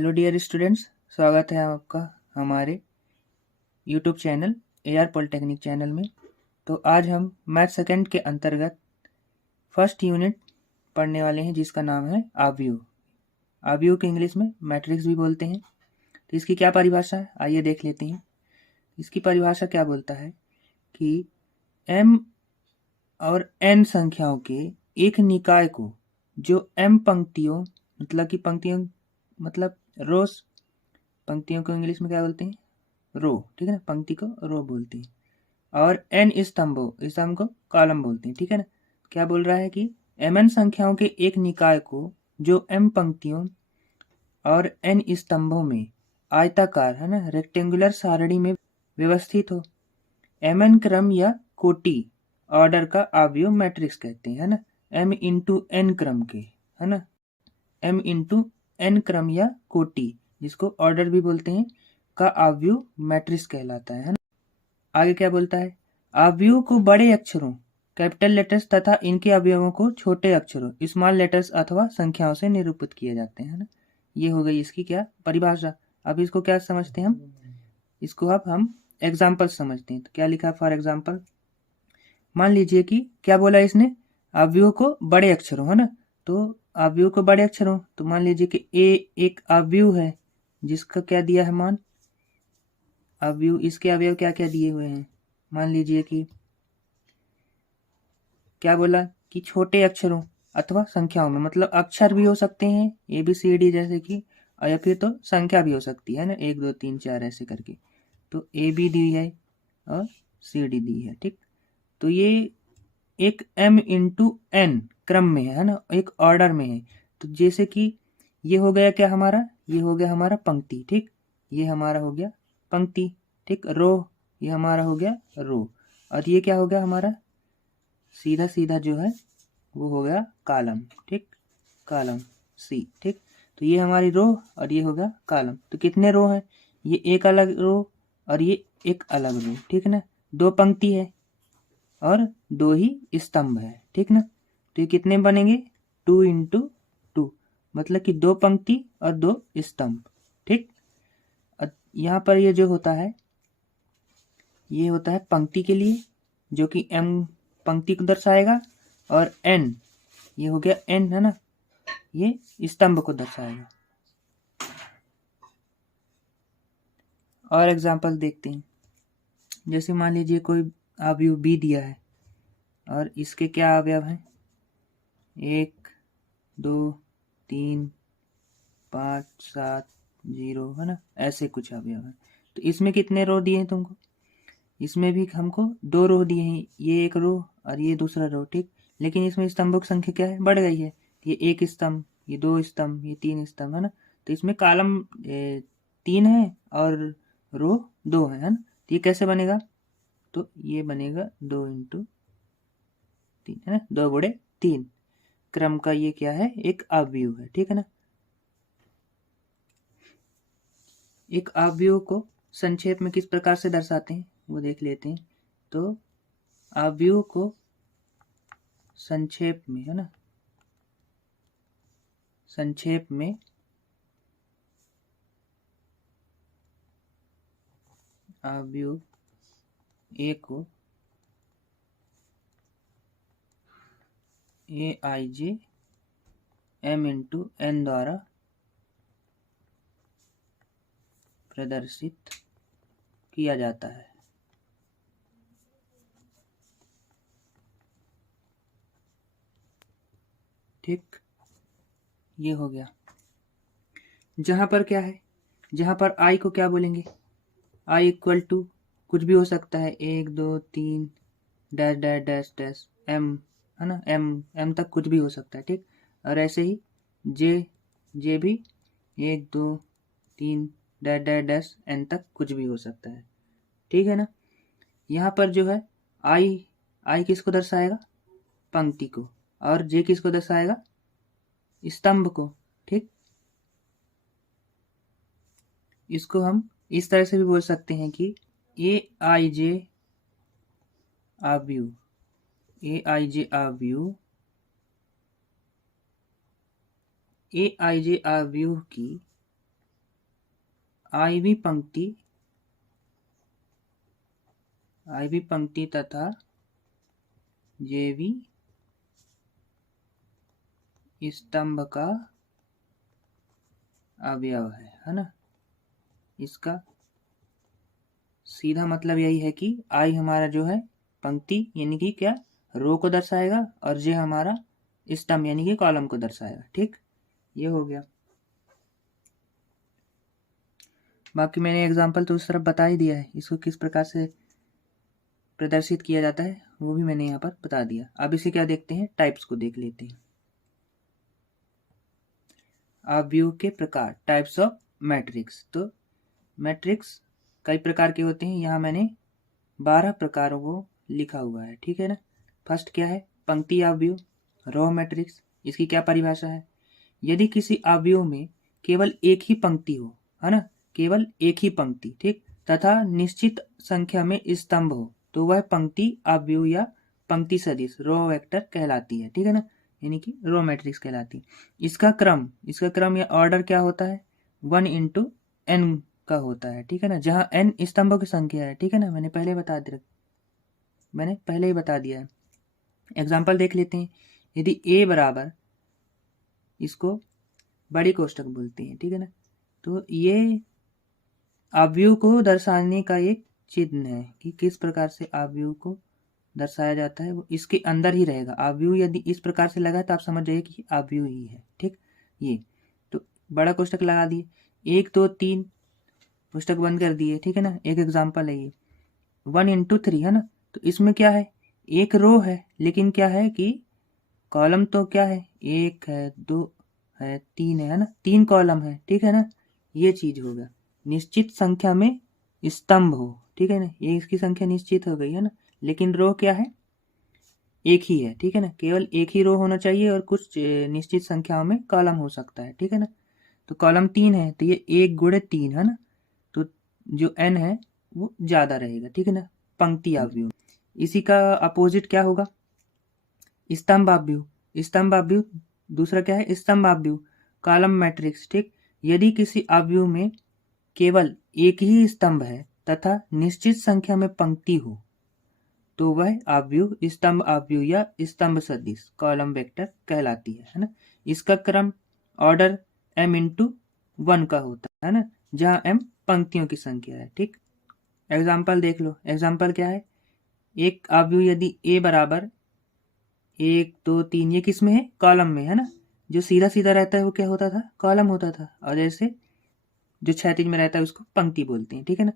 Hello dear students, स्वागत है आपका हमारे YouTube channel AR polytechnic channel में। तो आज हम मैथ सेकंड के अंतर्गत फर्स्ट यूनिट पढ़ने वाले हैं, जिसका नाम है आव्यूह। आव्यूह के इंग्लिश में मैट्रिक्स भी बोलते हैं। तो इसकी क्या परिभाषा है, आइए देख लेते हैं। इसकी परिभाषा क्या बोलता है कि m और n संख्याओं के एक निकाय को जो m पंक्तियों मतलब रोज, पंक्तियों को इंग्लिश में क्या बोलते हैं, रो, ठीक है ना, पंक्ति को रो बोलते हैं, और n स्तंभ को कॉलम बोलते हैं, ठीक है ना। क्या बोल रहा है कि mn संख्याओं के एक निकाय को जो m पंक्तियों और n स्तंभों में आयताकार, है ना, रेक्टेंगुलर सारणी में व्यवस्थित हो, mn क्रम या कोटि ऑर्डर का आव्यूह मैट्रिक्स कहते हैं, है ना। m इंटू n क्रम के, है ना, m इंटू n क्रम या कोटि, जिसको ऑर्डर भी बोलते हैं, का आव्यूह मैट्रिक्स कहलाता है ना। आगे क्या बोलता है, आव्यूह को बड़े अक्षरों कैपिटल लेटर्स तथा इनके अवयवों को छोटे अक्षरों स्मॉल लेटर्स अथवा संख्याओं से निरूपित किए जाते हैं ना। ये हो गई इसकी क्या परिभाषा। अब इसको क्या समझते हैं इसको अब हम एग्जाम्पल समझते हैं। तो क्या लिखा, फॉर एग्जाम्पल मान लीजिए कि क्या बोला इसने, आव्यूह को बड़े अक्षरों, है ना। तो आव्यूह को बड़े अक्षरों, तो मान लीजिए कि a एक आव्यूह है जिसका क्या दिया है मान, अवयव, इसके अवयव क्या क्या दिए हुए हैं। मान लीजिए कि क्या बोला कि छोटे अक्षरों अथवा संख्याओं में, मतलब अक्षर भी हो सकते हैं ABCD जैसे कि, या फिर तो संख्या भी हो सकती है ना, 1 2 3 4 ऐसे करके। तो AB दी है और CD दी है, ठीक। तो ये एक M इंटू N क्रम में है ना, एक ऑर्डर में है। तो जैसे कि ये हो गया क्या हमारा, ये हो गया हमारा पंक्ति, ठीक, ये हमारा हो गया पंक्ति, ठीक, रो, ये हमारा हो गया रो, और ये क्या हो गया हमारा सीधा सीधा जो है वो हो गया कॉलम, ठीक, कॉलम C, ठीक। तो ये हमारी रो और ये हो गया कॉलम। तो कितने रो हैं, ये एक अलग रो और ये एक अलग रो, ठीक है ना। दो पंक्ति है और दो ही स्तंभ है, ठीक ना। तो ये कितने बनेंगे, 2 इंटू 2, मतलब कि दो पंक्ति और दो स्तंभ, ठीक। यहाँ पर ये जो होता है, ये होता है पंक्ति के लिए, जो कि m पंक्ति को दर्शाएगा, और n, ये हो गया n, है ना, ये स्तंभ को दर्शाएगा। और एग्जांपल देखते हैं। जैसे मान लीजिए कोई अवयव b दिया है और इसके क्या अवयव हैं, 1 2 3 5 7 0, है ना, ऐसे कुछ अवयव हैं। तो इसमें कितने रो दिए हैं तुमको, इसमें भी हमको 2 रो दिए हैं, ये एक रो और ये दूसरा रो, ठीक। लेकिन इसमें स्तंभों की संख्या क्या है, बढ़ गई है। ये एक स्तंभ, ये 2 स्तंभ, ये 3 स्तंभ, है ना। तो इसमें कॉलम 3 है और रो 2 है ना। तो ये कैसे बनेगा, तो ये बनेगा 2 इंटू 3, है ना, 2 गुणे 3 क्रम का ये क्या है, एक आव्यूह है, ठीक है ना। एक आव्यूह को संक्षेप में किस प्रकार से दर्शाते हैं वो देख लेते हैं। तो आव्यूह को संक्षेप में, है ना, संक्षेप में आव्यूह A को AIJ M इंटू N द्वारा प्रदर्शित किया जाता है, ठीक। ये हो गया। जहां पर क्या है, जहां पर I को क्या बोलेंगे, I इक्वल टू कुछ भी हो सकता है, 1 2 3 dash dash dash dash M, है ना, M तक कुछ भी हो सकता है, ठीक। और ऐसे ही J भी 1 2 3 डैश डैश डैश N तक कुछ भी हो सकता है, ठीक है ना। यहाँ पर जो है I किसको दर्शाएगा, पंक्ति को, और J किसको दर्शाएगा, स्तंभ को, ठीक। इसको हम इस तरह से भी बोल सकते हैं कि AIJ आव्यूह, AIJ आव्यूह, AIJ आव्यूह की आईवी पंक्ति तथा जेवी स्तंभ का अवयव है ना। इसका सीधा मतलब यही है कि आई हमारा जो है पंक्ति यानी कि क्या रो को दर्शाएगा और जे हमारा स्तंभ यानी कि कॉलम को दर्शाएगा। ठीक, ये हो गया। बाकी मैंने एग्जाम्पल तो उस तरफ बता ही दिया है, इसको किस प्रकार से प्रदर्शित किया जाता है वो भी मैंने यहाँ पर बता दिया। अब इसे क्या देखते हैं, टाइप्स को देख लेते हैं। अवयव के प्रकार, टाइप्स ऑफ मैट्रिक्स। तो मैट्रिक्स कई प्रकार के होते हैं, यहाँ मैंने 12 प्रकारों को लिखा हुआ है। ठीक है ना। फर्स्ट क्या है, पंक्ति अवयव, रो मैट्रिक्स। इसकी क्या परिभाषा है, यदि किसी अवयव में केवल एक ही पंक्ति हो, है ना, केवल एक ही पंक्ति, ठीक, तथा निश्चित संख्या में स्तंभ हो तो वह पंक्ति अवयव या पंक्ति सदिश रो वेक्टर कहलाती है। ठीक है ना, यानी कि रो मैट्रिक्स कहलाती है। इसका क्रम या ऑर्डर क्या होता है, 1 into n का होता है। ठीक है ना, जहां n स्तंभों की संख्या है। ठीक है ना, मैंने पहले ही बता दिया है। एग्जाम्पल देख लेते हैं। यदि a बराबर, इसको बड़ी कोष्टक बोलते हैं। ठीक है ना, तो ये अवयव को दर्शाने का एक चिन्ह है कि किस प्रकार से अवयव को दर्शाया जाता है, वो इसके अंदर ही रहेगा। अवयव यदि इस प्रकार से लगा तो आप समझ जाइए कि अवयव ही है। ठीक, ये तो बड़ा कोष्टक लगा दिए, 1 2 3 कोष्टक बंद कर दिए। ठीक है ना, एक एग्जाम्पल है ये 1 into 3 है ना। तो इसमें क्या है, एक रो है, लेकिन क्या है कि कॉलम तो क्या है, 1 है 2 है 3 है ना, 3 कॉलम है। ठीक है ना, ये चीज होगा। निश्चित संख्या में स्तंभ हो। ठीक है ना, ये इसकी संख्या निश्चित हो गई है ना, लेकिन रो क्या है, एक ही है। ठीक है ना, केवल एक ही रो होना चाहिए और कुछ निश्चित संख्याओं में कॉलम हो सकता है। ठीक है ना, तो कॉलम 3 है तो ये 1 गुणे 3 है ना, तो जो n है वो ज्यादा रहेगा। ठीक है ना, पंक्ति अवयव। इसी का अपोजिट क्या होगा, स्तंभ अवयव। दूसरा क्या है, स्तंभ अवयव, कॉलम मैट्रिक्स। ठीक, यदि किसी अवयव में केवल एक ही स्तंभ है तथा निश्चित संख्या में पंक्ति हो तो वह अवयव स्तंभ अवयव या स्तंभ सदिश कॉलम वेक्टर कहलाती है ना। इसका क्रम ऑर्डर m into 1 का होता है ना, जहां m पंक्तियों की संख्या है। ठीक, एग्जाम्पल देख लो। एग्जाम्पल क्या है, एक अवयव यदि a बराबर 1 2 3, ये किस में है, कॉलम में है ना। जो सीधा सीधा रहता है वो क्या होता था, कॉलम होता था, और जैसे जो क्षैतिज में रहता है उसको पंक्ति बोलते हैं। ठीक है ना,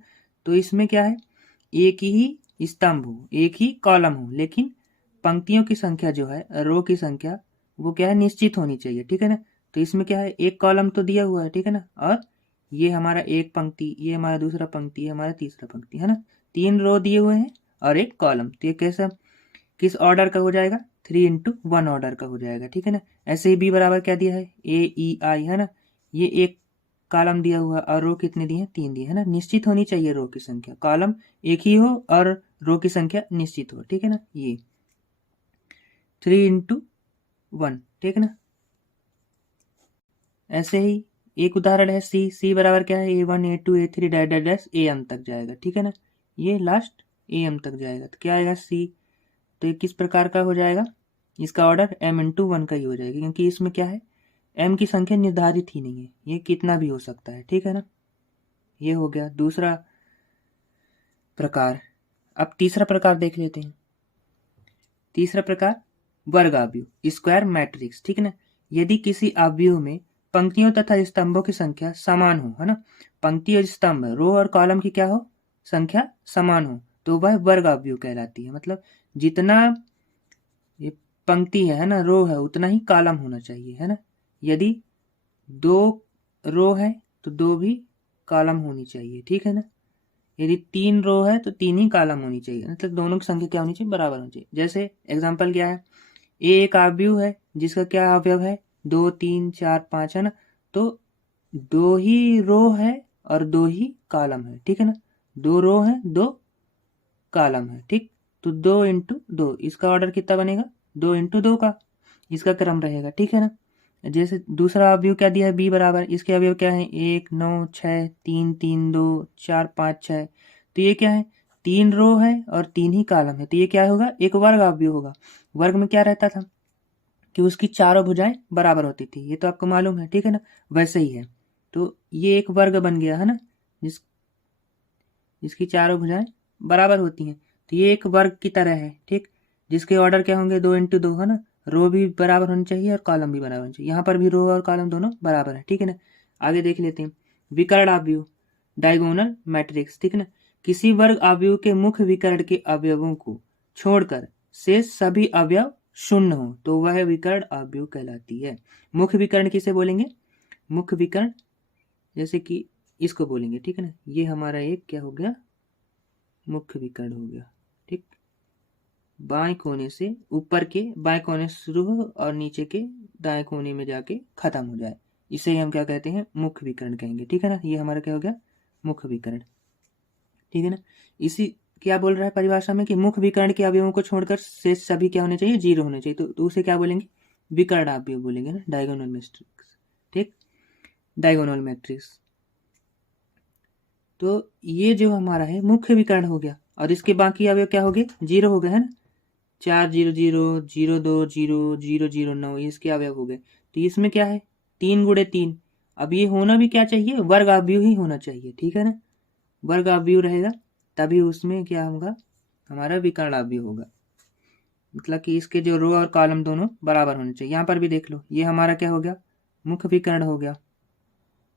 तो इसमें क्या है, एक ही स्तंभ हो, एक ही कॉलम हो, लेकिन पंक्तियों की संख्या जो है, रो की संख्या, वो क्या है, निश्चित होनी चाहिए। ठीक है ना, तो इसमें क्या है, एक कॉलम तो दिया हुआ है। ठीक है ना, और ये हमारा एक पंक्ति, ये हमारा दूसरा पंक्ति, ये हमारा तीसरा पंक्ति है ना, 3 रो दिए हुए हैं और एक कॉलम। तो ये कैसा, किस ऑर्डर का हो जाएगा, 3 into 1 ऑर्डर का हो जाएगा। ठीक है ना, ऐसे ही बी बराबर क्या दिया है, AEI है ना, ये एक कॉलम दिया हुआ और रो कितने दिए, 3 दिए है ना। निश्चित होनी चाहिए रो की संख्या, कॉलम एक ही हो और रो की संख्या निश्चित हो। ठीक है ना, ये 3 into 1। ठीक है ना, ऐसे ही एक उदाहरण है सी बराबर क्या है, A1 A2 A3 dash dash dash AM तक जाएगा। ठीक है ना, ये लास्ट AM तक जाएगा तो क्या आएगा सी। तो ये किस प्रकार का हो जाएगा, इसका ऑर्डर m into 1 का ही हो जाएगा, क्योंकि इसमें क्या है, m की संख्या निर्धारित ही नहीं है, ये कितना भी हो सकता है। ठीक है ना, ये हो गया दूसरा प्रकार। अब तीसरा प्रकार देख लेते हैं। तीसरा प्रकार वर्ग अवयव, स्क्वायर मैट्रिक्स। ठीक है ना, यदि किसी अवयव में पंक्तियों तथा स्तंभों की संख्या समान हो, है ना, पंक्ति और स्तंभ, रो और कॉलम की क्या हो, संख्या समान हो, तो वह वर्ग अवयव कहलाती है। मतलब जितना ये पंक्ति है ना, रो है, उतना ही कॉलम होना चाहिए, है ना। यदि 2 रो है तो 2 भी कॉलम होनी चाहिए। ठीक है ना, यदि 3 रो है तो 3 ही कॉलम होनी चाहिए, मतलब दोनों की संख्या क्या होनी चाहिए, बराबर होनी चाहिए। जैसे एग्जांपल क्या है, एक अवयव है जिसका क्या अवयव है, 2 3 4 5 है ना, तो 2 ही रो है और 2 ही कॉलम है। ठीक है ना, 2 रो है 2 कॉलम है। ठीक, तो 2 into 2, इसका ऑर्डर कितना बनेगा, 2 into 2 का इसका क्रम रहेगा। ठीक है ना, जैसे दूसरा अवयव क्या दिया है, बी बराबर, इसके अवयव क्या है, 1 9 6 3 3 2 4 5 6। तो ये क्या है, 3 रो है और 3 ही कॉलम है, तो ये क्या होगा, एक वर्ग अवयव होगा। वर्ग में क्या रहता था कि उसकी चारों भुजाएं बराबर होती थी, ये तो आपको मालूम है, ठीक है ना। वैसे ही है, तो ये एक वर्ग बन गया है ना, जिसकी चारों भुजाएं बराबर होती हैं, तो ये एक वर्ग की तरह है, ठीक। जिसके ऑर्डर क्या होंगे, 2 × 2 है ना, रो भी बराबर होनी चाहिए और कॉलम भी बराबर होनी चाहिए। यहाँ पर भी रो और कॉलम दोनों बराबर है, ठीक है ना। आगे देख लेते हैं, विकर्ण अवयव, डायगोनल मैट्रिक्स, ठीक है ना। किसी वर्ग अवयव के मुख्य विकर्ण के अवयवों को छोड़कर शेष सभी अवयव शून्य हो तो वह विकर्ण अवयव कहलाती है। मुख्य विकर्ण किसे बोलेंगे, मुख्य विकर्ण जैसे कि इसको बोलेंगे, ठीक है ना। ये हमारा एक क्या हो गया, मुख्य विकर्ण हो गया, ठीक। बाएं कोने से, ऊपर के बाएं कोने से शुरू हो और नीचे के दाएं कोने में जाके खत्म हो जाए, इसे हम क्या कहते हैं, मुख्य विकर्ण कहेंगे, ठीक है ना। ये हमारा क्या हो गया, मुख्य विकर्ण, ठीक है ना। इसी क्या बोल रहा है परिभाषा में कि मुख्य विकर्ण के अवयवों को छोड़कर शेष सभी क्या होने चाहिए, 0 होने चाहिए, तो उसे क्या बोलेंगे, विकर्ण अवयव बोलेंगे ना, डायगोनल मैट्रिक्स, ठीक, डायगोनल मैट्रिक्स। तो ये जो हमारा है मुख्य विकर्ण हो गया, और इसके बाकी अवयव क्या हो गए, 0 हो गए, है ना। 4 0 0 0 2 0 0 0 9 इसके अवयव हो गए। तो इसमें क्या है, 3 × 3। अब ये होना भी क्या चाहिए, वर्ग अवयव ही होना चाहिए, ठीक है ना। वर्ग अवयव रहेगा तभी उसमें क्या होगा, हमारा विकर्ण अवयव होगा, मतलब कि इसके जो रो और कॉलम दोनों बराबर होने चाहिए। यहाँ पर भी देख लो, ये हमारा क्या हो गया, मुख्य विकर्ण हो गया,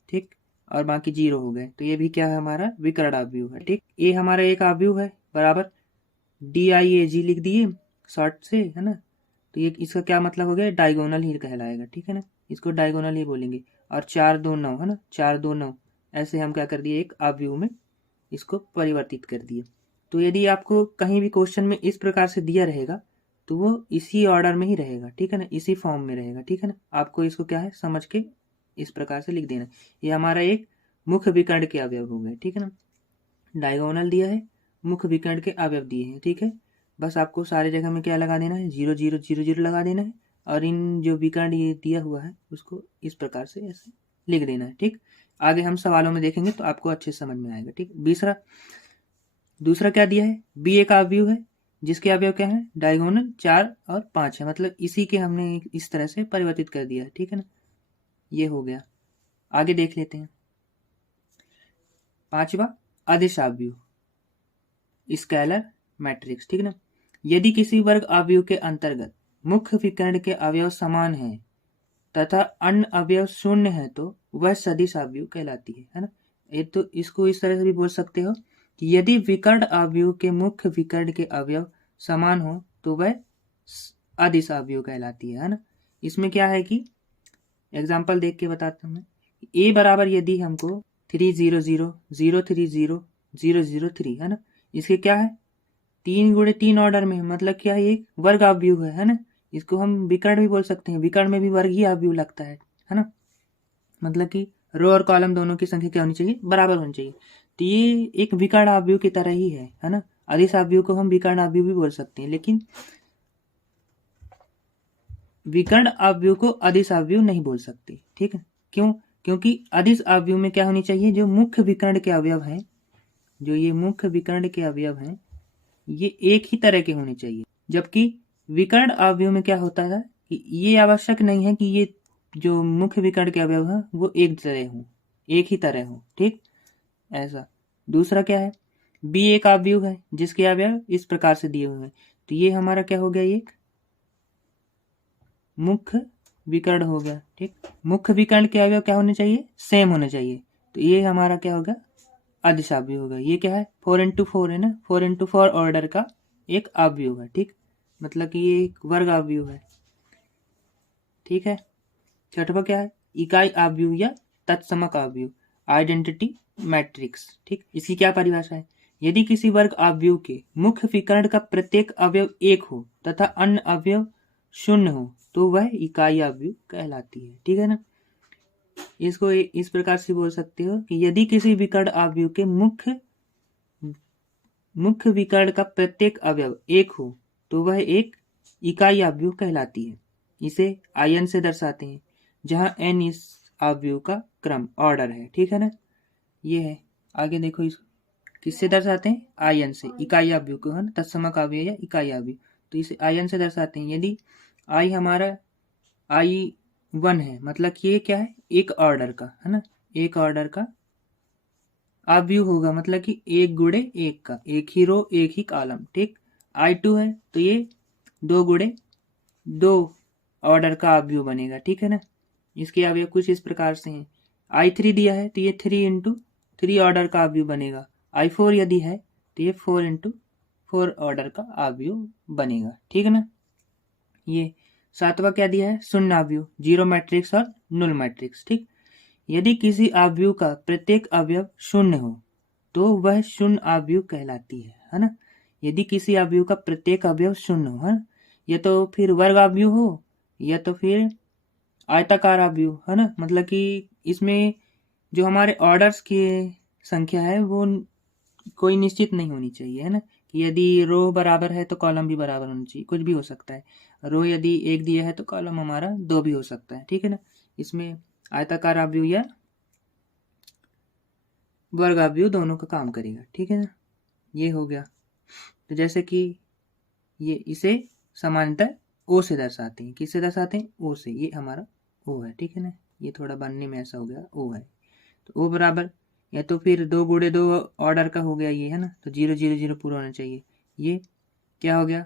ठीक, और बाकी 0 हो गए, तो ये भी क्या है, हमारा विकर्ण अवयव है, ठीक। ये हमारा एक अवयव है बराबर, DIAG लिख दिए शॉर्ट से, है ना। तो ये इसका क्या मतलब हो गया, डायगोनल ही कहलाएगा, ठीक है ना, इसको डायगोनल ही बोलेंगे। और 4 2 9 है ना, 4 2 9 ऐसे हम क्या कर दिए, एक अवयव में इसको परिवर्तित कर दिए। तो यदि आपको कहीं भी क्वेश्चन में इस प्रकार से दिया रहेगा तो वो इसी ऑर्डर में ही रहेगा, ठीक है ना, इसी फॉर्म में रहेगा, ठीक है ना। आपको इसको क्या है, समझ के इस प्रकार से लिख देना। ये हमारा एक मुख्य विकर्ण के अवयव हो गए, ठीक है ना। डायगोनल दिया है, मुख्य विकर्ण के अवयव दिए हैं, ठीक है। बस आपको सारी जगह में क्या लगा देना है, 0 0 0 0 लगा देना है, और इन जो विकर्ण ये दिया हुआ है उसको इस प्रकार से ऐसे लिख देना है, ठीक। आगे हम सवालों में देखेंगे तो आपको अच्छे से समझ में आएगा, ठीक। दूसरा क्या दिया है, बी एक अवयव है जिसके अवयव क्या है, डायगोनल 4 और 5 है, मतलब इसी के हमने इस तरह से परिवर्तित कर दिया है, ठीक है ना। ये हो गया। आगे देख लेते हैं, 5वां अदिश अवयव, स्केलर मैट्रिक्स, ठीक है ना। यदि किसी वर्ग अवयव के अंतर्गत मुख्य विकर्ण के अवयव समान है तथा अन्य अवयव शून्य है तो वह सदिश अवयव कहलाती है ना। ये तो इसको इस तरह से भी बोल सकते हो कि यदि विकर्ण अवयव के मुख्य विकर्ण के अवयव समान हो तो वह अदिश अवयव कहलाती है ना। इसमें क्या है कि एग्जाम्पल देख के बताता हूँ मैं। ए बराबर यदि हमको 3 0 0 0 3 0 0 0 3 है ना, इसके क्या है, 3 × 3 ऑर्डर में, मतलब क्या है, एक वर्ग अवयव है ना। इसको हम विकर्ण भी बोल सकते हैं, विकर्ण में भी वर्ग ही अवयव लगता है ना। मतलब कि रो और कॉलम दोनों की संख्या क्या होनी चाहिए, बराबर होनी चाहिए। तो ये एक विकर्ण अवयव की तरह ही है ना। अदिश अवयव को हम विकर्ण अवयव भी बोल सकते हैं, लेकिन विकर्ण अवयव को अदिश अवयव नहीं बोल सकते, ठीक है। क्यों, क्योंकि अदिश अवयव में क्या होनी चाहिए, जो मुख्य विकर्ण के अवयव हैं, जो ये मुख्य विकर्ण के अवयव हैं ये एक ही तरह के होने चाहिए। जबकि विकर्ण अवयव में क्या होता है कि ये आवश्यक नहीं है कि ये जो मुख्य विकर्ण के अवयव हैं वो एक तरह हो, एक ही तरह हो, ठीक, ऐसा। दूसरा क्या है, बी एक अवयव है जिसके अवयव इस प्रकार से दिए हुए हैं, तो ये हमारा क्या हो गया, एक मुख्य विकर्ण हो गया, ठीक। मुख्य विकर्ण के अवयव क्या होने चाहिए, सेम होने चाहिए, तो ये हमारा क्या होगा, अदिश अवयव होगा। ये क्या है, 4 × 4 है ना, 4 × 4 ऑर्डर का एक अवयव है, ठीक, मतलब कि ये एक वर्ग अवयव है, ठीक है। छठवा क्या है, इकाई अवयव या तत्समक अवयव, आइडेंटिटी मैट्रिक्स, ठीक। इसकी क्या परिभाषा है, यदि किसी वर्ग अवयव के मुख्य विकर्ण का प्रत्येक अवयव 1 हो तथा अन्य अवयव 0 हो तो वह इकाई अवयव कहलाती है, ठीक है ना। इसको इस प्रकार से बोल सकते हो कि यदि किसी विकर्ण अवयव के मुख्य विकर्ण का प्रत्येक अवयव 1 हो तो वह एक इकाई अवयव कहलाती है। इसे IN से दर्शाते हैं। जहाँ n इस अवयव का क्रम ऑर्डर है, ठीक है ना। ये है, आगे देखो इसको किससे दर्शाते हैं, आयन से, इकाई अवयव को, है ना, तत्समक अवयव या इकाई अवयव, तो इसे आयन से दर्शाते हैं। यदि आई हमारा I1 है, मतलब कि ये क्या है, एक ऑर्डर का, है ना, एक ऑर्डर का अवयव होगा, मतलब कि एक गुणे एक का, एक ही रो एक ही कॉलम, ठीक। I2 है तो ये दो गुणे दो ऑर्डर का अवयव बनेगा, ठीक है ना। इसके अवयव कुछ इस प्रकार से हैं। I3 दिया है तो ये 3 ऑर्डर का अवयव बनेगा। I4 यदि है तो ये 4 ऑर्डर का अवयव बनेगा, ठीक है ना। ये सातवां क्या दिया है, शून्य अवयव, जीरो मैट्रिक्स और null मैट्रिक्स, ठीक। यदि किसी अवयव का प्रत्येक अवयव शून्य हो तो वह शून्य अवयव कहलाती है ना। यदि किसी अवयव का प्रत्येक अवयव शून्य हो, है ना, या तो फिर वर्ग अवयव हो या तो फिर आयताकार अवयव, है ना, मतलब कि इसमें जो हमारे ऑर्डर्स की संख्या है वो कोई निश्चित नहीं होनी चाहिए, है ना, कि यदि रो बराबर है तो कॉलम भी बराबर होना चाहिए, कुछ भी हो सकता है। रो यदि एक दिया है तो कॉलम हमारा 2 भी हो सकता है, ठीक है ना। इसमें आयताकार अवयव या वर्ग अवयव दोनों का काम करेगा, ठीक है ना। ये हो गया। तो जैसे कि ये इसे सामान्यतः ओ से दर्शाते हैं, किससे दर्शाते हैं, ओ से, ये हमारा ओ है, ठीक है ना। ये थोड़ा बनने में ऐसा हो गया, ओ है, तो ओ बराबर, या तो फिर 2 गुणे 2 ऑर्डर का हो गया ये, है ना, तो 0 0 0 पूरा होना चाहिए। ये क्या हो गया,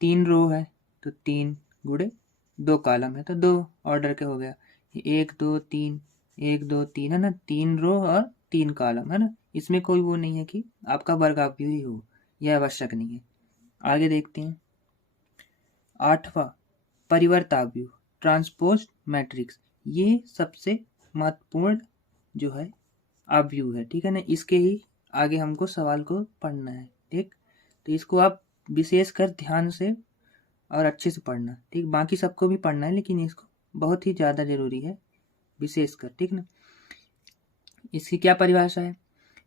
3 रो है तो 3 गुणे 2 कॉलम है तो 2 ऑर्डर के हो गया। 1 2 3 1 2 3, है ना, 3 रो और 3 कॉलम, है ना। इसमें कोई वो नहीं है कि आपका वर्ग अवयव ही हो, यह आवश्यक नहीं है। आगे देखते हैं, 8वां परिवर्त अवयव, ट्रांसपोज मैट्रिक्स। ये सबसे महत्वपूर्ण जो है अवयव है, ठीक है ना। इसके ही आगे हमको सवाल को पढ़ना है, ठीक। तो इसको आप विशेषकर ध्यान से और अच्छे से पढ़ना, ठीक। बाकी सबको भी पढ़ना है लेकिन इसको बहुत ही ज़्यादा जरूरी है विशेषकर, ठीक ना। इसकी क्या परिभाषा है,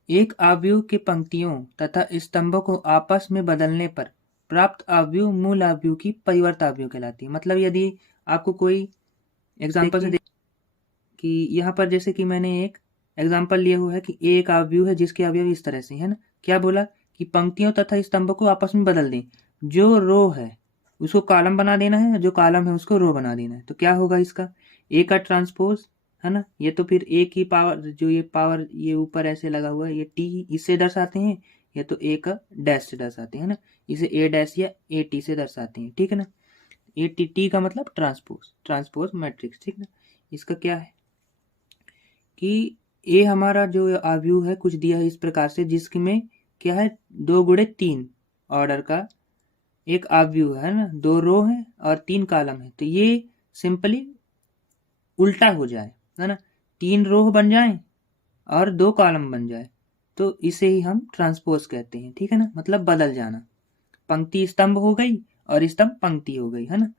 एक अवयव के पंक्तियों तथा स्तंभों को आपस में बदलने पर प्राप्त अवयव मूल अवयव की परिवर्त अवयव कहलाती है। मतलब यदि आपको कोई एग्जाम्पल से कि यहाँ पर जैसे कि मैंने एक एग्जाम्पल लिया हुआ है कि एक अवयव है जिसके अवयव इस तरह से, है ना, क्या बोला कि पंक्तियों तथा स्तंभों को आपस में बदल दें, जो रो है उसको कॉलम बना देना है, जो कॉलम है उसको रो बना देना है। तो क्या होगा इसका, ए का ट्रांसपोज, है ना, ये तो फिर ए की पावर, जो ये पावर ये ऊपर ऐसे लगा हुआ है ये टी इससे दर्शाते हैं, या तो ए का डैश से दर्शाते हैं ना, इसे ए डैश या ए टी से दर्शाते हैं, ठीक है ना। ए टी टी का मतलब ट्रांसपोज मैट्रिक्स, ठीक ना। इसका क्या है कि ए हमारा जो अवयव है कुछ दिया है इस प्रकार से, जिसमें क्या है 2 गुणे 3 ऑर्डर का एक अवयव है ना, 2 रो है और 3 कॉलम है, तो ये सिंपली उल्टा हो जाए, है ना, 3 रो बन जाए और 2 कॉलम बन जाए, तो इसे ही हम ट्रांसपोज कहते हैं, ठीक है ना, मतलब बदल जाना। पंक्ति स्तंभ हो गई और स्तंभ पंक्ति हो गई, है ना,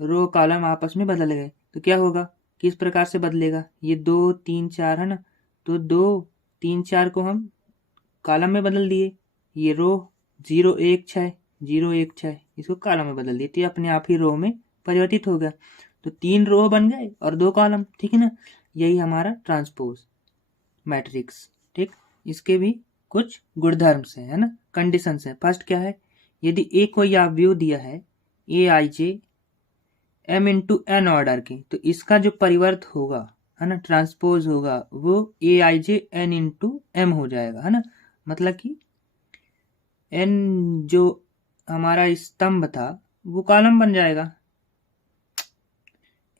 रो कॉलम आपस में बदल गए, तो क्या होगा, किस प्रकार से बदलेगा, ये 2 3 4 है ना, तो 2 3 4 को हम कॉलम में बदल दिए, ये रो 0 1 6 0 1 6 इसको कॉलम में बदल दिए, तो ये अपने आप ही रो में परिवर्तित हो गया, तो 3 रो बन गए और 2 कॉलम, ठीक है ना। यही हमारा ट्रांसपोज मैट्रिक्स, ठीक। इसके भी कुछ गुणधर्म से, है ना, कंडीशन है। फर्स्ट क्या है, यदि ए कोई अवयव दिया है A I J M into N order के, तो इसका जो परिवर्त होगा, है ना, ट्रांसपोज होगा, वो ए I J N into M हो जाएगा, है ना, मतलब कि एन जो हमारा स्तंभ था वो कॉलम बन जाएगा,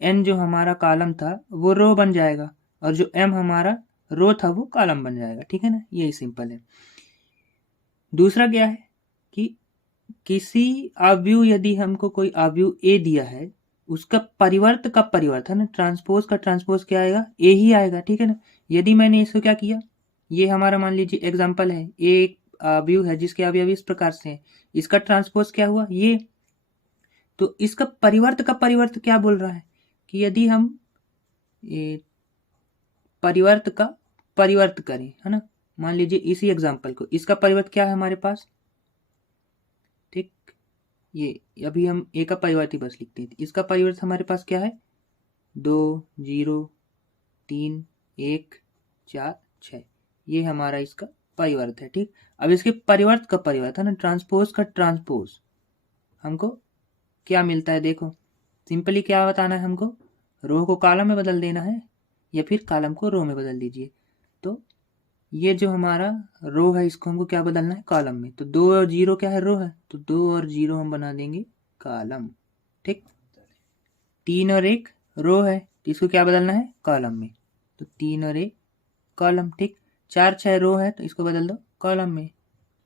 एन जो हमारा कॉलम था वो रो बन जाएगा, और जो एम हमारा रो था वो कॉलम बन जाएगा, ठीक है ना, यही सिंपल है। दूसरा क्या है कि किसी अवयव, यदि हमको कोई अवयव ए दिया है, उसका परिवर्त का परिवर्त, है ना, ट्रांसपोज का ट्रांसपोज क्या आएगा, ए ही आएगा, ठीक है ना। यदि मैंने इसको क्या किया, ये हमारा मान लीजिए एग्जांपल है, एक अवयव है जिसके अवयव इस प्रकार से है, इसका ट्रांसपोज क्या हुआ ये, तो इसका परिवर्त का परिवर्त क्या बोल रहा है कि यदि हम ये परिवर्त का परिवर्त करें, है ना, मान लीजिए इसी एग्जांपल को, इसका परिवर्त क्या है हमारे पास, ठीक, ये अभी हम ए का परिवर्त ही बस लिखते हैं, इसका परिवर्त हमारे पास क्या है 2 0 3 1 4 6, ये हमारा इसका परिवर्त है। ठीक, अब इसके परिवर्त का परिवर्त है ना, ट्रांसपोज का ट्रांसपोज, हमको क्या मिलता है देखो, सिंपली क्या बताना है हमको, रो को कॉलम में बदल देना है या फिर कॉलम को रो में बदल दीजिए। तो ये जो हमारा रो है इसको हमको क्या बदलना है, कॉलम में। तो 2 और 0 क्या है, रो है, तो 2 और 0 हम बना देंगे कॉलम। ठीक, 3 और 1 रो है, तो इसको क्या बदलना है, कॉलम में, तो 3 और 1 कॉलम। ठीक, 4 6 रो है, तो इसको बदल दो कॉलम में।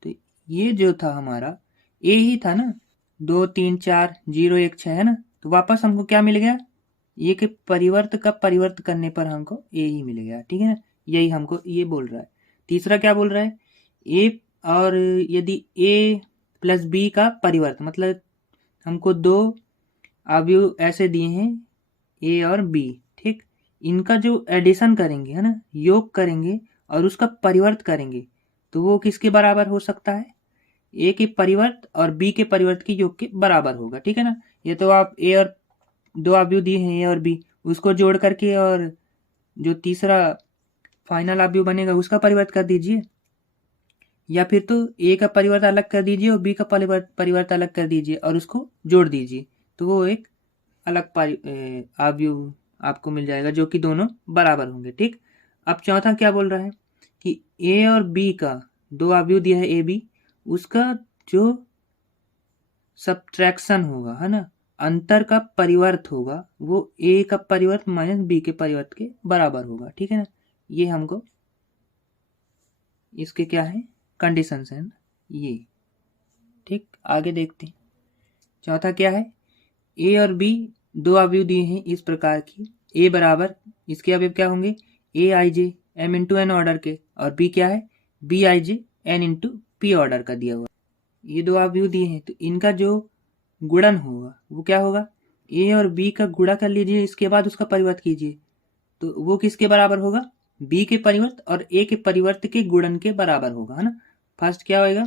तो ये जो था हमारा ए ही था ना, 2 3 4 0 1 6 है ना, तो वापस हमको क्या मिल गया, ये के परिवर्त का परिवर्त करने पर हमको ए ही मिल गया। ठीक है ना, यही हमको ये बोल रहा है। तीसरा क्या बोल रहा है, ए और यदि ए प्लस बी का परिवर्त, मतलब हमको दो अवयव ऐसे दिए हैं ए और बी। ठीक, इनका जो एडिशन करेंगे है ना, योग करेंगे और उसका परिवर्त करेंगे, तो वो किसके बराबर हो सकता है, ए के परिवर्त और बी के परिवर्त की योग के बराबर होगा। ठीक है ना, ये तो आप ए और दो अवयव दिए हैं ए और बी, उसको जोड़ करके और जो तीसरा फाइनल अवयव बनेगा उसका परिवर्त कर दीजिए, या फिर तो ए का परिवर्त अलग कर दीजिए और बी का परिवर्त अलग कर दीजिए और उसको जोड़ दीजिए, तो वो एक अलग अवयव आपको मिल जाएगा जो कि दोनों बराबर होंगे। ठीक, अब चौथा क्या बोल रहा है कि ए और बी का दो अवयव दिया है ए बी, उसका जो सब्ट्रैक्शन होगा है ना, अंतर का परिवर्त होगा, वो ए का परिवर्त माइनस बी के परिवर्त के बराबर होगा। ठीक है ना, ये हमको इसके क्या है, कंडीशंस है ना ये। ठीक, आगे देखते हैं। चौथा क्या है, ए और बी दो अवयव दिए हैं इस प्रकार की, ए बराबर इसके अवयव क्या होंगे, A I J M into N order के, और बी क्या है, B I J N into P order का दिया हुआ। ये दो अवयव दिए हैं, तो इनका जो गुणन होगा वो क्या होगा, ए और बी का गुणा कर लीजिए, इसके बाद उसका परिवर्त कीजिए, तो वो किसके बराबर होगा, बी के परिवर्त और ए के परिवर्त के गुणन के बराबर होगा, है ना। फर्स्ट क्या होएगा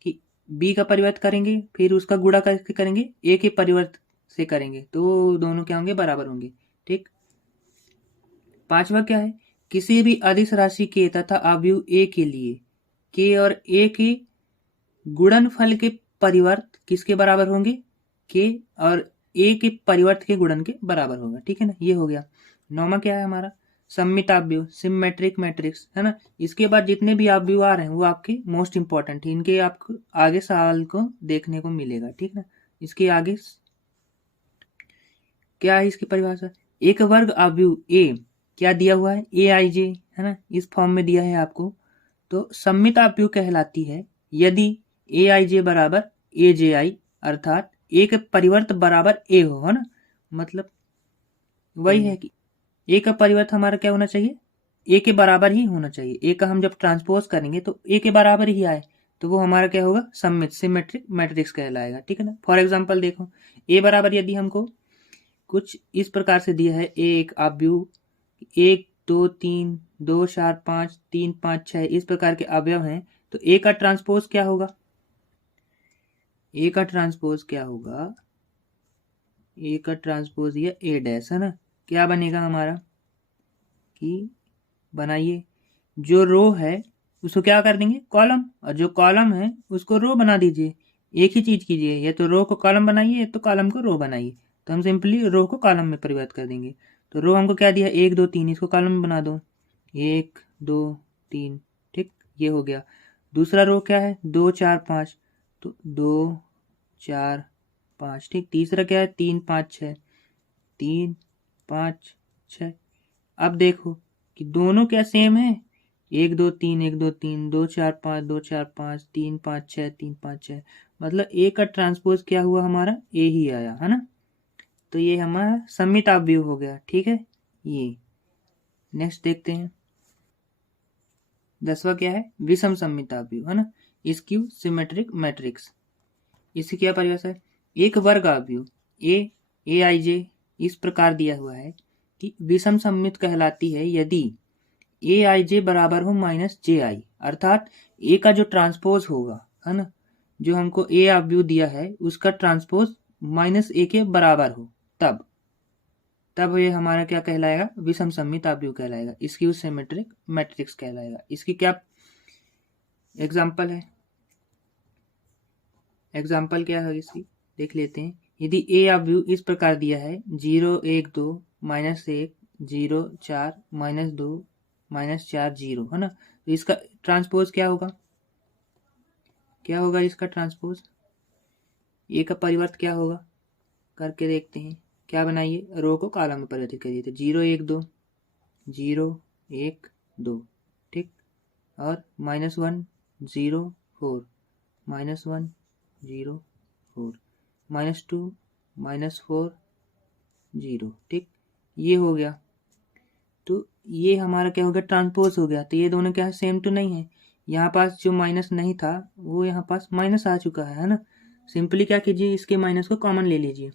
कि बी का परिवर्त करेंगे, फिर उसका गुणा करके करेंगे, ए के परिवर्त से करेंगे, तो दोनों क्या होंगे, बराबर होंगे। ठीक, पांचवा क्या है, किसी भी अदिश राशि के तथा अवयव ए के लिए के और ए के गुणनफल के परिवर्त किसके बराबर होंगे, के और ए के परिवर्त के गुणन के बराबर होगा। ठीक है ना, ये हो गया। नौवा क्या है हमारा, सम्मित अवयव सिमेट्रिक मैट्रिक्स, है ना। इसके बाद जितने भी अवयव आ रहे हैं वो आपके मोस्ट इंपॉर्टेंट है, इनके आपको आगे सवाल को देखने को मिलेगा। ठीक ना, इसके आगे क्या है इसकी परिभाषा, एक वर्ग अवयव ए क्या दिया हुआ है, ए आई जे, है ना, इस फॉर्म में दिया है आपको, तो सम्मित अवयव कहलाती है यदि ए आई जे बराबर ए जे आई, अर्थात ए का परिवर्त बराबर ए हो, है ना। मतलब वही है कि ए का परिवर्त हमारा क्या होना चाहिए, ए के बराबर ही होना चाहिए। ए का हम जब ट्रांसपोज करेंगे तो ए के बराबर ही आए, तो वो हमारा क्या होगा, सम्मित सिमेट्रिक मैट्रिक्स कहलाएगा। ठीक है ना, फॉर एग्जाम्पल देखो, ए बराबर यदि हमको कुछ इस प्रकार से दिया है, एक अवयव 1 2 3 2 4 5 3 5 6 इस प्रकार के अवयव हैं, तो ए का ट्रांसपोज क्या होगा, ए का ट्रांसपोज क्या होगा, ए का ट्रांसपोज ये ए डैश, है ना। क्या बनेगा हमारा कि बनाइए, जो रो है उसको क्या कर देंगे, कॉलम, और जो कॉलम है उसको रो बना दीजिए। एक ही चीज कीजिए, या तो रो को कॉलम बनाइए या तो कॉलम को रो बनाइए। तो हम सिंपली रो को कॉलम में परिवर्तित कर देंगे। तो रो हमको क्या दिया, 1 2 3, इसको कॉलम में बना दो, 1 2 3। ठीक, ये हो गया। दूसरा रो क्या है, 2 4 5, तो 2 4 5। ठीक, तीसरा क्या है, 3 5 6, 3 5 6। अब देखो कि दोनों क्या सेम है, 1 2 3 1 2 3 2 4 5 2 4 5 3 5 6 3 5 6, मतलब ए का ट्रांसपोज क्या हुआ हमारा, ए ही आया, है ना। तो ये हमारा सम्मित अवयव हो गया। ठीक है, ये नेक्स्ट देखते हैं। 10वां क्या है, विषम सम्मित अवयव, है ना, स्क्यू सिमेट्रिक मैट्रिक्स। इसकी क्या परिभाषा है, एक वर्ग अवयव ए आई जे इस प्रकार दिया हुआ है कि विषम सम्मित कहलाती है यदि ए आई जे बराबर हो माइनस जे आई, अर्थात ए का जो ट्रांसपोज होगा, है ना, जो हमको ए अवयव दिया है उसका ट्रांसपोज माइनस ए के बराबर हो, तब ये हमारा क्या कहलाएगा, विषम सममित आव्यूह कहलाएगा, स्क्यू सिमेट्रिक मैट्रिक्स कहलाएगा। इसकी क्या एग्जाम्पल है, एग्जाम्पल क्या है इसकी देख लेते हैं। यदि ए आव्यूह इस प्रकार दिया है 0 1 2 -1 0 4 -2 -4 0 है ना, तो इसका ट्रांसपोज क्या होगा, क्या होगा इसका ट्रांसपोज, ए का परिवर्त क्या होगा करके देखते हैं। क्या बनाइए, रो को कॉलम में परिवर्तित करिए, तो 0 1 2 0 1 2 ठीक, और -1 0 4 -1 0 4 -2 -4 0 ठीक, ये हो गया। तो ये हमारा क्या हो गया, ट्रांसपोज हो गया। तो ये दोनों क्या है, सेम तो नहीं है। यहाँ पास जो माइनस नहीं था वो यहाँ पास माइनस आ चुका है ना। सिंपली क्या कीजिए, इसके माइनस को कॉमन ले लीजिए।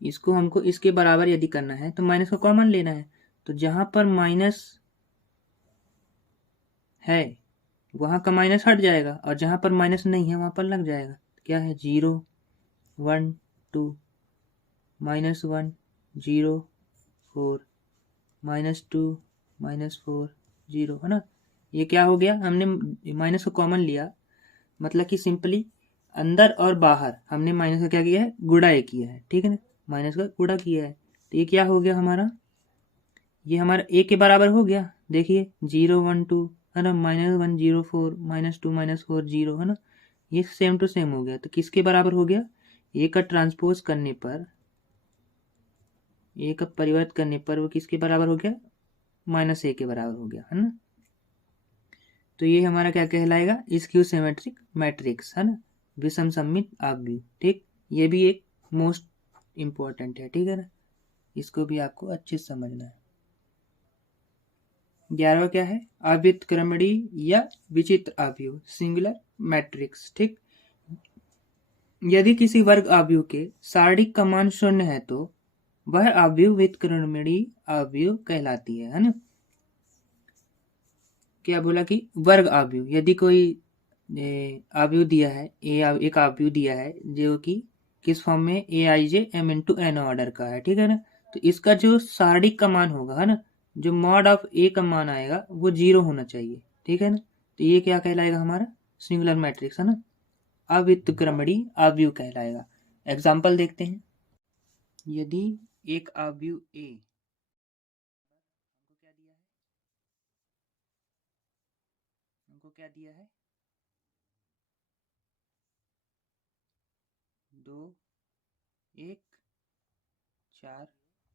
इसको हमको इसके बराबर यदि करना है तो माइनस को कॉमन लेना है। तो जहां पर माइनस है वहां का माइनस हट जाएगा, और जहां पर माइनस नहीं है वहां पर लग जाएगा। क्या है, 0 1 2 -1 0 4 -2 -4 0 है ना। ये क्या हो गया, हमने माइनस को कॉमन लिया, मतलब कि सिंपली अंदर और बाहर हमने माइनस का क्या किया है, गुणा ए किया है, ठीक है ना, माइनस का गुणा किया है। तो ये क्या हो गया हमारा, ये हमारा ए के बराबर हो गया। देखिए 0 1 2 है ना, -1 0 4 -2 -4 0 है ना, ये सेम टू सेम हो गया। तो किसके बराबर हो गया, ए का ट्रांसपोज करने पर, ए का परिवर्त करने पर वो किसके बराबर हो गया, -a के बराबर हो गया है ना। तो ये हमारा क्या कहलाएगा, स्क्यू सिमेट्रिक मैट्रिक्स है ना, विषम सममित आव्यूह। ठीक, ये भी एक मोस्ट इम्पोर्टेंट है, ठीक है ना, इसको भी आपको अच्छे से समझना है। 11वां क्या है, अव्युत्क्रमणीय या विचित्र आव्यूह सिंगुलर मैट्रिक्स। ठीक, यदि किसी वर्ग आव्यूह के सारणिक का मान 0 है तो वह आव्यूह व्युत्क्रमणीय आव्यूह कहलाती है ना। क्या बोला कि वर्ग आव्यूह, यदि कोई आव्यूह दिया है, एक आव्यूह दिया है जो कि किस फॉर्म में, aij(m)(n) ऑर्डर का है, ठीक है ना, तो इसका जो सारणिक का मान होगा है ना, जो मॉड ऑफ ए का मान आएगा वो 0 होना चाहिए, ठीक है ना। तो ये क्या कहलाएगा, हमारा सिंगुलर मैट्रिक्स है ना, अव्युत्क्रमणीय आव्यूह कहलाएगा। एग्जाम्पल देखते हैं। यदि एक आव्यूह ए हमको क्या दिया है 2 1 4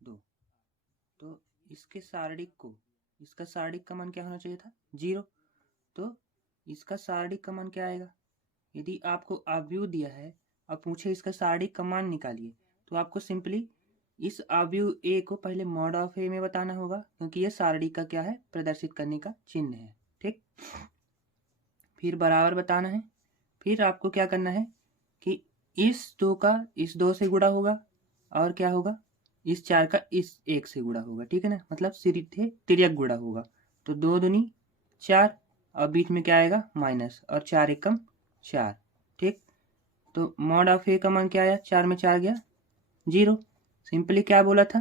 2, तो इसके सारणिक को, इसका सारणिक का मान क्या होना चाहिए था, 0। तो इसका सारणिक का मान क्या आएगा, यदि आपको आव्यूह दिया है और पूछे इसका सारणिक का मान निकालिए, तो आपको सिंपली इस आव्यूह ए को पहले मॉड ऑफ ए में बताना होगा, क्योंकि ये सारणिक का क्या है, प्रदर्शित करने का चिन्ह है। ठीक, फिर बराबर बताना है। फिर आपको क्या करना है कि इस 2 का इस 2 से गुणा होगा, और क्या होगा, इस 4 का इस 1 से गुणा होगा, ठीक है ना, मतलब सीधे तिर्यक गुणा होगा। तो 2 दूनी 4, और बीच में क्या आएगा, माइनस, और 4 एकम 4। ठीक, तो मॉड ऑफ ए का मान क्या आया, 4 में 4 गया 0। सिंपली क्या बोला था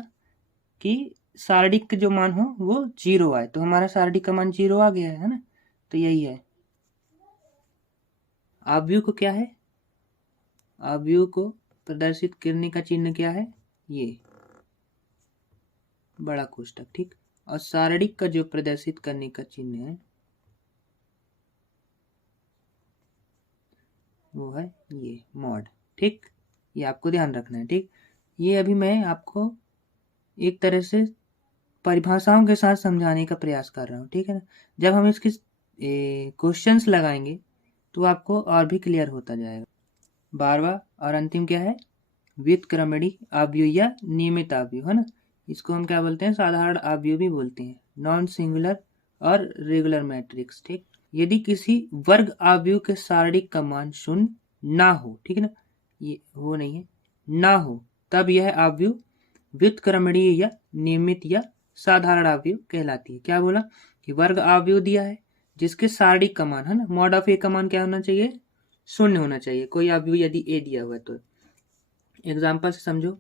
कि सारणिक जो मान हो वो 0 आए, तो हमारा सारणिक का मान 0 आ गया है ना। तो यही है। आव्यूह को क्या है, आव्यूह को प्रदर्शित करने का चिन्ह क्या है, ये बड़ा कोष्टक। ठीक, और सारणिक का जो प्रदर्शित करने का चिन्ह है वो है ये मॉड। ठीक, ये आपको ध्यान रखना है। ठीक, ये अभी मैं आपको एक तरह से परिभाषाओं के साथ समझाने का प्रयास कर रहा हूँ, ठीक है ना। जब हम इसके क्वेश्चंस लगाएंगे तो आपको और भी क्लियर होता जाएगा। 12वां और अंतिम क्या है, व्युत्क्रमणीय आव्यूह या नियमित आव्यूह है ना, इसको हम क्या बोलते हैं, साधारण आव्यूह भी बोलते हैं, नॉन सिंगुलर और रेगुलर मैट्रिक्स। ठीक, यदि किसी वर्ग आव्यूह के सारणिक का मान 0 ना हो, ठीक है ना, ये हो नहीं है, ना हो, तब यह आव्यूह व्युत्क्रमणीय या नियमित या साधारण आव्यूह कहलाती है। क्या बोला कि वर्ग आव्यूह दिया है जिसके सारणिक का मान है ना, मॉड ऑफ ए का मान क्या होना चाहिए, 0 होना चाहिए, कोई आव्यूह यदि ए दिया हुआ है तो। एग्जाम्पल से समझो,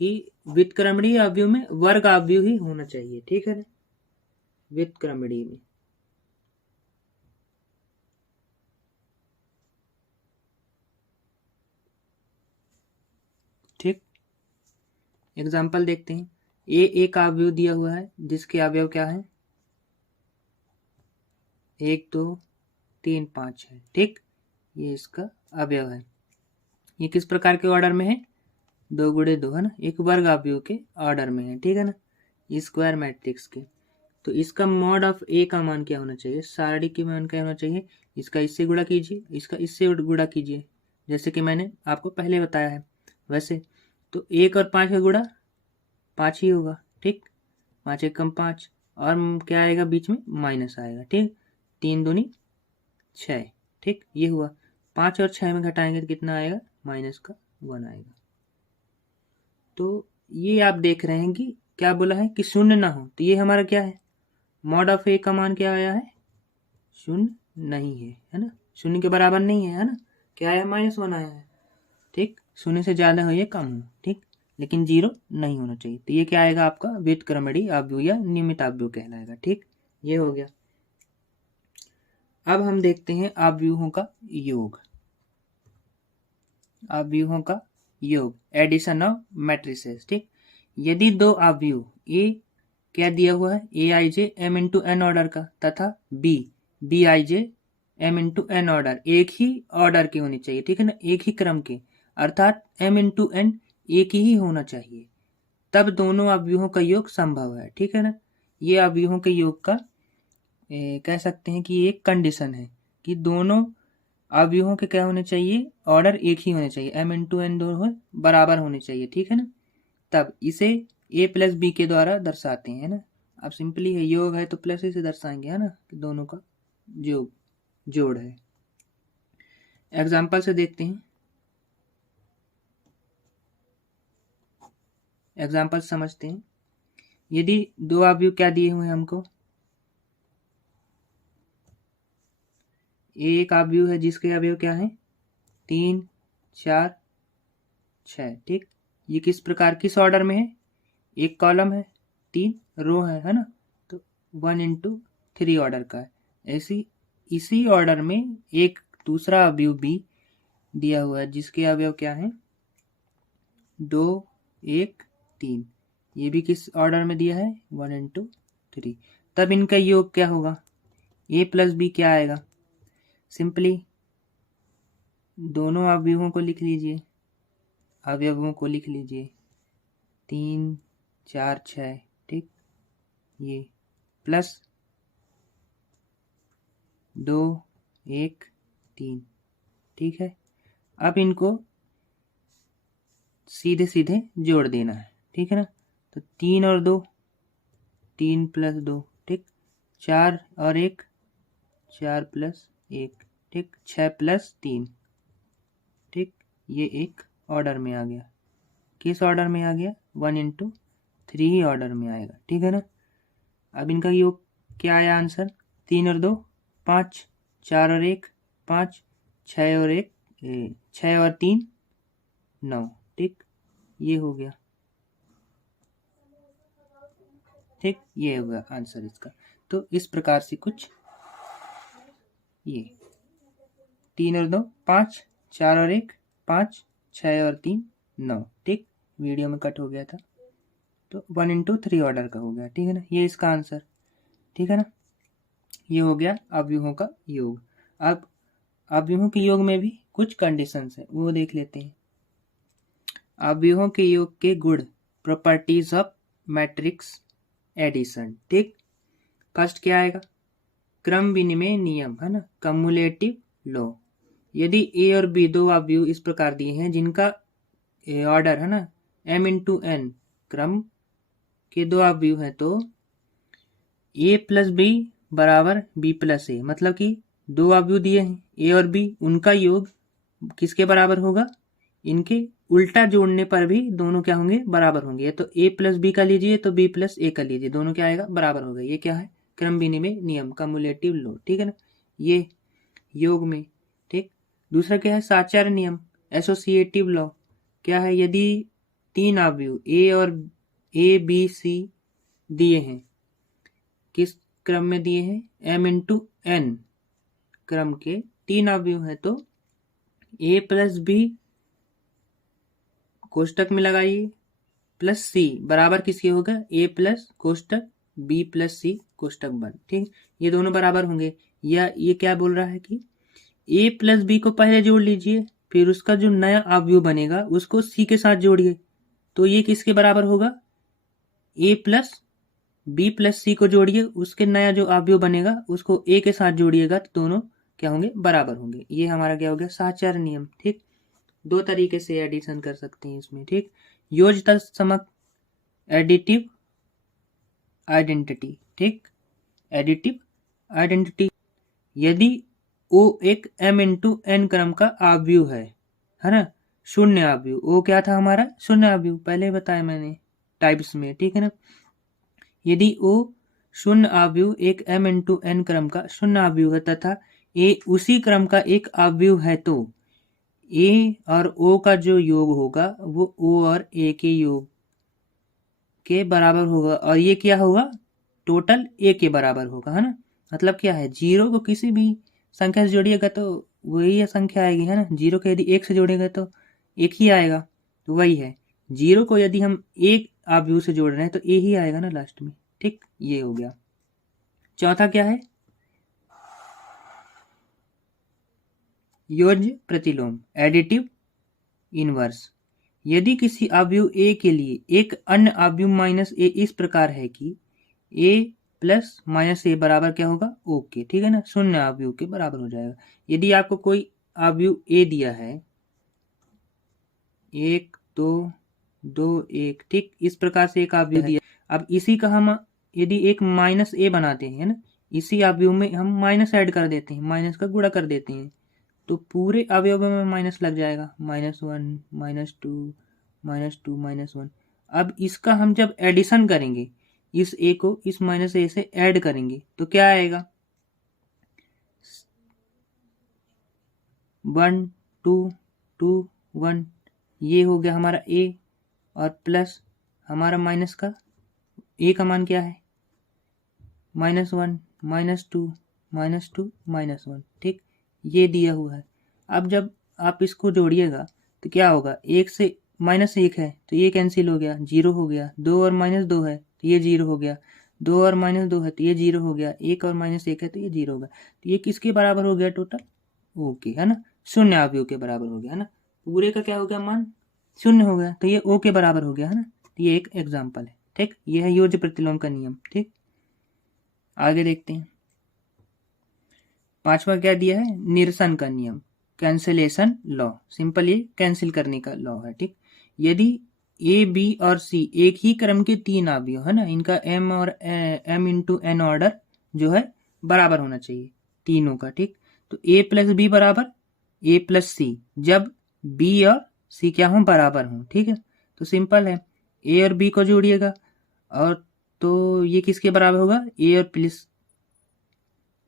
कि व्युत्क्रमणीय अवयव में वर्ग अवयव ही होना चाहिए, ठीक है ना, व्युत्क्रमणीय में। ठीक, एग्जाम्पल देखते हैं। ए एक अवयव दिया हुआ है जिसके अवयव क्या है, 1 2 3 5 है। ठीक, ये इसका अवयव है। ये किस प्रकार के ऑर्डर में है, 2 गुणे 2 है ना, एक वर्ग अवयव के ऑर्डर में है, ठीक है ना, स्क्वायर मैट्रिक्स के। तो इसका मॉड ऑफ ए का मान क्या होना चाहिए, सारणी की मान क्या होना चाहिए, इसका इससे गुणा कीजिए, इसका इससे गुणा कीजिए, जैसे कि मैंने आपको पहले बताया है वैसे। तो 1 और 5 का गुणा 5 ही होगा। ठीक, 5 एक कम 5, और क्या आएगा बीच में, माइनस आएगा। ठीक, 3 दूनी 6। ठीक, ये हुआ। 5 और 6 में घटाएंगे तो कितना आएगा, माइनस का 1 आएगा। तो ये आप देख रहे हैं कि क्या बोला है कि शून्य ना हो, तो ये हमारा क्या है, मॉड ऑफ ए का मान क्या आया है, शून्य नहीं है ना, शून्य के बराबर नहीं है ना, क्या आया, -1 आया है। ठीक, शून्य से ज्यादा हो या कम हो, ठीक, लेकिन 0 नहीं होना चाहिए। तो ये क्या आएगा आपका व्युत्क्रमणीय अवयव या नियमित अवयव कहलाएगा। ठीक, ये हो गया। अब हम देखते हैं अवयवों का योग। अवयवों का योग, एडिशन ऑफ मैट्रिसेस। ठीक, यदि दो अवयव ए क्या दिया हुआ है, A I J M into N order का, तथा B I J M into N order, एक ही ऑर्डर के होने चाहिए, ठीक है ना, एक ही क्रम के, अर्थात एम इंटू एन एक ही होना चाहिए, तब दोनों अवयवों का योग संभव है। ठीक है ना, ये अवयवों के योग का कह सकते हैं कि एक कंडीशन है कि दोनों अवयवों के क्या होने चाहिए, ऑर्डर एक ही होने चाहिए, एम इंटू एन दोनों बराबर होने चाहिए। ठीक है ना, तब इसे ए प्लस बी के द्वारा दर्शाते हैं ना। अब सिंपली है, योग है तो प्लस से दर्शाएंगे, है ना, कि दोनों का योग जोड़ है। एग्जाम्पल से देखते हैं, एग्जाम्पल समझते हैं। यदि दो अवयव क्या दिए हुए हैं हमको, एक अवयव है जिसके अवयव क्या है, 3 4 6। ठीक, ये किस प्रकार, किस ऑर्डर में है, एक कॉलम है 3 रो है ना, तो 1 इंटू 3 ऑर्डर का है। ऐसी इसी ऑर्डर में एक दूसरा अवयव भी दिया हुआ है जिसके अवयव क्या है, 2 1 3, ये भी किस ऑर्डर में दिया है, 1 इंटू 3। तब इनका योग क्या होगा, ए प्लस बी क्या आएगा, सिंपली दोनों अवयवों को लिख लीजिए, अवयवों को लिख लीजिए 3 4 6। ठीक, ये प्लस 2 1 3। ठीक है, अब इनको सीधे सीधे जोड़ देना है। ठीक है ना, तो 3 और 2 3 प्लस 2। ठीक, 4 और 1 4 प्लस 1। ठीक, 6 प्लस 3। ठीक, ये एक ऑर्डर में आ गया, किस ऑर्डर में आ गया, 1 इंटू 3 ऑर्डर में आएगा। ठीक है ना, अब इनका योग क्या आया आंसर, 3 और 2 5, 4 और 1 5, 6 और 1 6 और 3 9। ठीक, ये हो गया। ठीक, ये होगा आंसर इसका। तो इस प्रकार से कुछ, ये 3 और 2 5, 4 और 1 5, 6 और 3 9। ठीक, वीडियो में कट हो गया था, तो 1 इंटू 3 ऑर्डर का हो गया। ठीक है ना, ये इसका आंसर। ठीक है ना, ये हो गया अवयवों का योग। अब अवयवों के योग में भी कुछ कंडीशंस है, वो देख लेते हैं। अवयवों के योग के गुण, प्रॉपर्टीज ऑफ मैट्रिक्स एडिशन। ठीक, फर्स्ट क्या आएगा, क्रम विनिमय नियम, है ना, कम्युलेटिव लॉ। यदि ए और बी दो अवयव इस प्रकार दिए हैं जिनका ऑर्डर, है ना, m इंटू एन क्रम के दो अवयव है, तो ए प्लस बी बराबर बी प्लस ए, मतलब कि दो अवयव दिए हैं ए और बी, उनका योग किसके बराबर होगा, इनके उल्टा जोड़ने पर भी दोनों क्या होंगे, बराबर होंगे। तो ए प्लस बी का लीजिए तो बी प्लस ए का लीजिए, दोनों क्या आएगा, बराबर होगा। ये क्या है, क्रम विनिमय नियम, कम्युलेटिव लॉ। ठीक है ना, ये योग में। ठीक, दूसरा क्या है, साचार्य नियम, एसोसिएटिव लॉ। क्या है, यदि तीन अवयव ए बी सी दिए हैं, किस क्रम में दिए हैं, m×n क्रम के तीन अवयव है, तो a प्लस बी कोष्टक में लगाइए प्लस सी बराबर किसके होगा, a प्लस कोष्टक b प्लस सी कोष्टक बंद। ठीक, ये दोनों बराबर होंगे। या ये क्या बोल रहा है कि a प्लस बी को पहले जोड़ लीजिए, फिर उसका जो नया अवयव बनेगा उसको c के साथ जोड़िए, तो ये किसके बराबर होगा, a प्लस बी प्लस सी को जोड़िए, उसके नया जो अवयव बनेगा उसको a के साथ जोड़िएगा, तो दोनों क्या होंगे, बराबर होंगे। ये हमारा क्या हो गया, साचार नियम। ठीक, दो तरीके से एडिशन कर सकते हैं इसमें। ठीक, योजतत्समक एडिटिव आइडेंटिटी। ठीक, एडिटिव आइडेंटिटी, यदि O एक m×n क्रम का अवयव है ना, शून्य अवयव, O क्या था हमारा, शून्य अवयव, पहले बताया मैंने टाइप्स में। ठीक है ना, यदि O शून्य अवयव एक m×n क्रम का शून्य अवयव है तथा A उसी क्रम का एक अवयव है, तो A और O का जो योग होगा वो O और A के योग के बराबर होगा, और ये क्या होगा, टोटल A के बराबर होगा, है ना। मतलब क्या है, जीरो को किसी भी संख्या से जोड़िएगा तो वही संख्या आएगी, है ना। जीरो को यदि एक से जोड़ेगा तो एक ही आएगा, तो वही है। जीरो को यदि हम एक अवयव से जोड़ रहे हैं तो ए ही आएगा ना लास्ट में। ठीक, ये हो गया। चौथा क्या है, योज्य प्रतिलोम एडिटिव इनवर्स। यदि किसी अवयव ए के लिए एक अन्य अवयव माइनस ए इस प्रकार है कि ए प्लस माइनस ए बराबर क्या होगा, ओके। ठीक है ना, शून्य अवयव के बराबर हो जाएगा। यदि आपको कोई अवयव ए दिया है, 1 2 2 1, ठीक, इस प्रकार से एक अवयव दिया। अब इसी का हम यदि एक माइनस ए बनाते हैं ना, इसी अवयव में हम माइनस ऐड कर देते हैं, माइनस का गुणा कर देते हैं, तो पूरे अवयव में माइनस लग जाएगा, -1 -2 -2 -1। अब इसका हम जब एडिशन करेंगे, इस ए को इस माइनस ए से ऐड करेंगे तो क्या आएगा, 1 2 2 1, ये हो गया हमारा ए, और प्लस हमारा माइनस का ए का मान क्या है, -1 -2 -2 -1। ठीक, ये दिया हुआ है। अब जब आप इसको जोड़िएगा तो क्या होगा, एक से -1 है तो ये कैंसिल हो गया, 0 हो गया। 2 और -2 है तो ये 0 हो गया। 2 और -2 है तो ये 0 हो गया। 1 और -1 है तो ये 0 हो गया। तो ये किसके बराबर हो गया, टोटल ओके, है ना, शून्य अवयव के बराबर हो गया, है ना। पूरे का क्या हो गया, मान शून्य हो गया, तो ये ओ के बराबर हो गया, है ना। तो ये एक एग्जाम्पल है। ठीक, ये है योज्य प्रतिलोम का नियम। ठीक, आगे देखते हैं। पांचवा क्या दिया है, निरसन का नियम, कैंसिलेशन लॉ। सिंपल, ये कैंसिल करने का लॉ है। ठीक, यदि ए बी और सी एक ही क्रम के तीन अवयव है ना, इनका m और m×n ऑर्डर जो है बराबर होना चाहिए तीनों का। ठीक, तो a प्लस बी बराबर a प्लस सी, जब b और c क्या हो, बराबर हो। ठीक है, तो सिंपल है, a और b को जोड़िएगा, और तो ये किसके बराबर होगा,